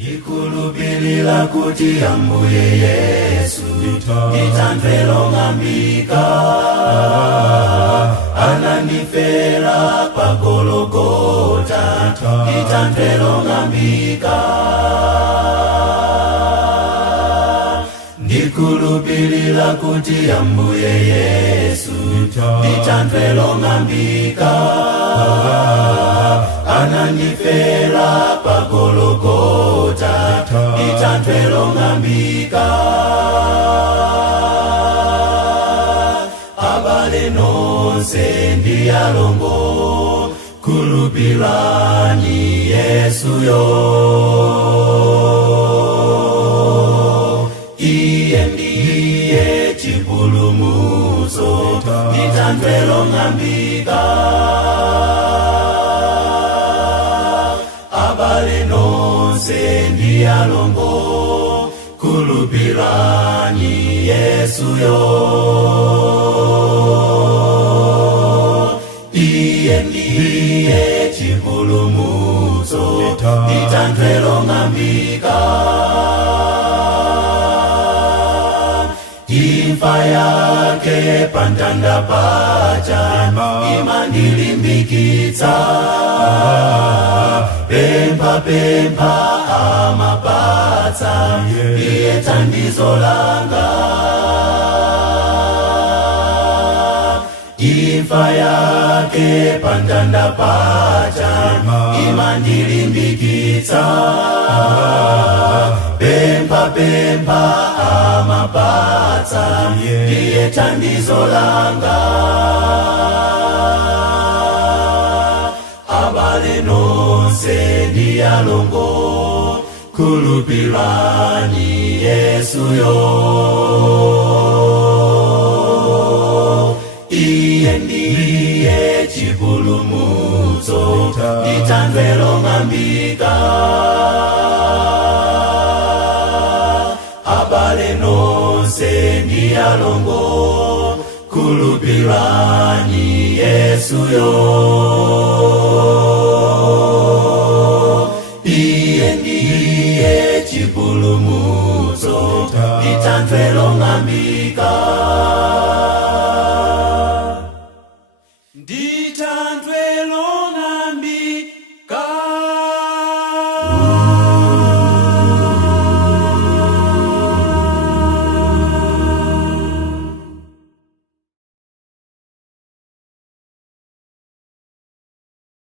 Ndikulupilira kuti Ambuye Yesu ndithandwelo ng'ambika anandifera pa Gologota ndithandwelo ng'ambika ndikulupilira kuti Ambuye Yesu ndithandwelo ng'ambika anandifera pa Gologota ndithandwelo ng'ambika abale nonse ndiyalongo kulupilani Yesuyo iye ndiye chipulumutso ndithandwelo ng'ambika abale nonse ndiyalongo kulupilani Yesuyo iye ndiye chipulumutso ndithandwelo ng'ambika imfa yake pantanda paja imandilimbikitsa pempha amapatsa iye thandizo langa imfa yake pantanda paja imandilimbikitsa pempha amapatsa iye thandizo langa abale nonse ndiyalongo kulupilani Yesuyo iye ndiye chipulumutso ndithandwelo ng'ambika abale nonse ndiyalongo kulupilani Yesuyo iye ndiye chipulumutso ndithandwelo ng'ambika